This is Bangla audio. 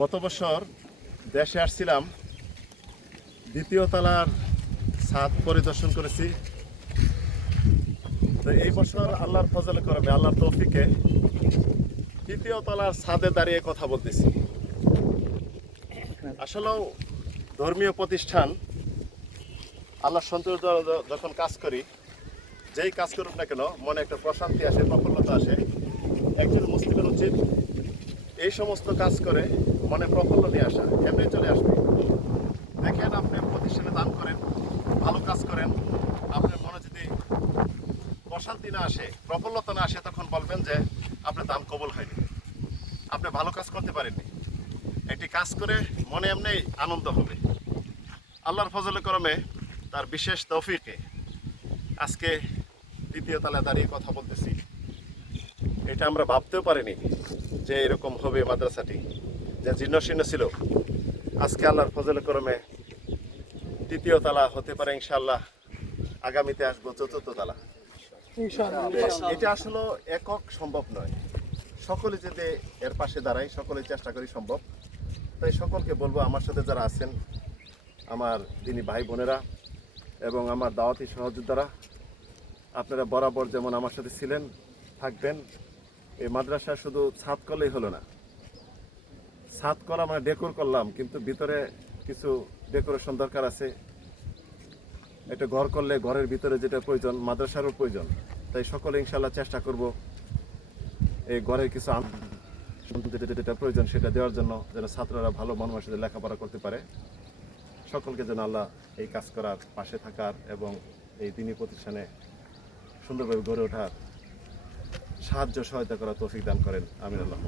গত বছর দেশে আসছিলাম, দ্বিতীয় তলার ছাদ পরিদর্শন করেছি। তো এই বছর আল্লাহর ফজলে করবে, আল্লাহর তৌফিকে তৃতীয় তলার ছাদে দাঁড়িয়ে কথা বলতেছি। আসলেও ধর্মীয় প্রতিষ্ঠান আল্লাহ সন্তুষ্ট যখন কাজ করি, যেই কাজ করুক না কেন মনে একটা প্রশান্তি আসে, প্রফুল্লতা আসে। একজন মুসলিমের উচিত এই সমস্ত কাজ করে মনে প্রফুল্ল নিয়ে আসা, এমনি চলে আসবে। দেখেন, আপনি প্রতিষ্ঠানে দান করেন, ভালো কাজ করেন, আপনার মনে যদি প্রশান্তি না আসে, প্রফুল্লতা না আসে, তখন বলবেন যে আপনার দান কবুল হয়নি, আপনি ভালো কাজ করতে পারেননি। একটি কাজ করে মনে এমনি আনন্দ হবে। আল্লাহর ফজলে করমে তার বিশেষ তৌফিকে আজকে তৃতীয় তলায় দাঁড়িয়ে কথা বলতেছি। এটা আমরা ভাবতেও পারিনি যে এরকম হবে। মাদ্রাসাটি যে জীর্ণশীর্ণ ছিল, আজকে আল্লাহর ফজলে করমে তৃতীয় তলা হতে পারে। ইনশাআল্লাহ আগামীতে আসবো চতুর্থ তলা। এটা আসলে একক সম্ভব নয়, সকলে যদি এর পাশে দাঁড়াই, সকলে চেষ্টা করি সম্ভব। তাই সকলকে বলবো, আমার সাথে যারা আছেন, আমার দিনী ভাই বোনেরা এবং আমার দাওয়াতি সহযোদ্ধারা, আপনারা বরাবর যেমন আমার সাথে ছিলেন, থাকবেন। এই মাদ্রাসা শুধু ছাদ করলেই হলো না। ছাদ করা মানে ডেকোর করলাম, কিন্তু ভিতরে কিছু ডেকোরেশন দরকার আছে। একটা ঘর করলে ঘরের ভিতরে যেটা প্রয়োজন, মাদ্রাসারও প্রয়োজন। তাই সকলে ইনশাল্লাহ চেষ্টা করব এই ঘরের কিছু যেটা প্রয়োজন সেটা দেওয়ার জন্য, যেন ছাত্ররা ভালো মনোভাবের সাথে লেখাপড়া করতে পারে। সকলকে যেন আল্লাহ এই কাজ করার, পাশে থাকার এবং এই দিনী প্রতিষ্ঠানে সুন্দরভাবে গড়ে ওঠার সাহায্য সহায়তা করার তৌফিক দান করেন। আমিন আল্লাহ।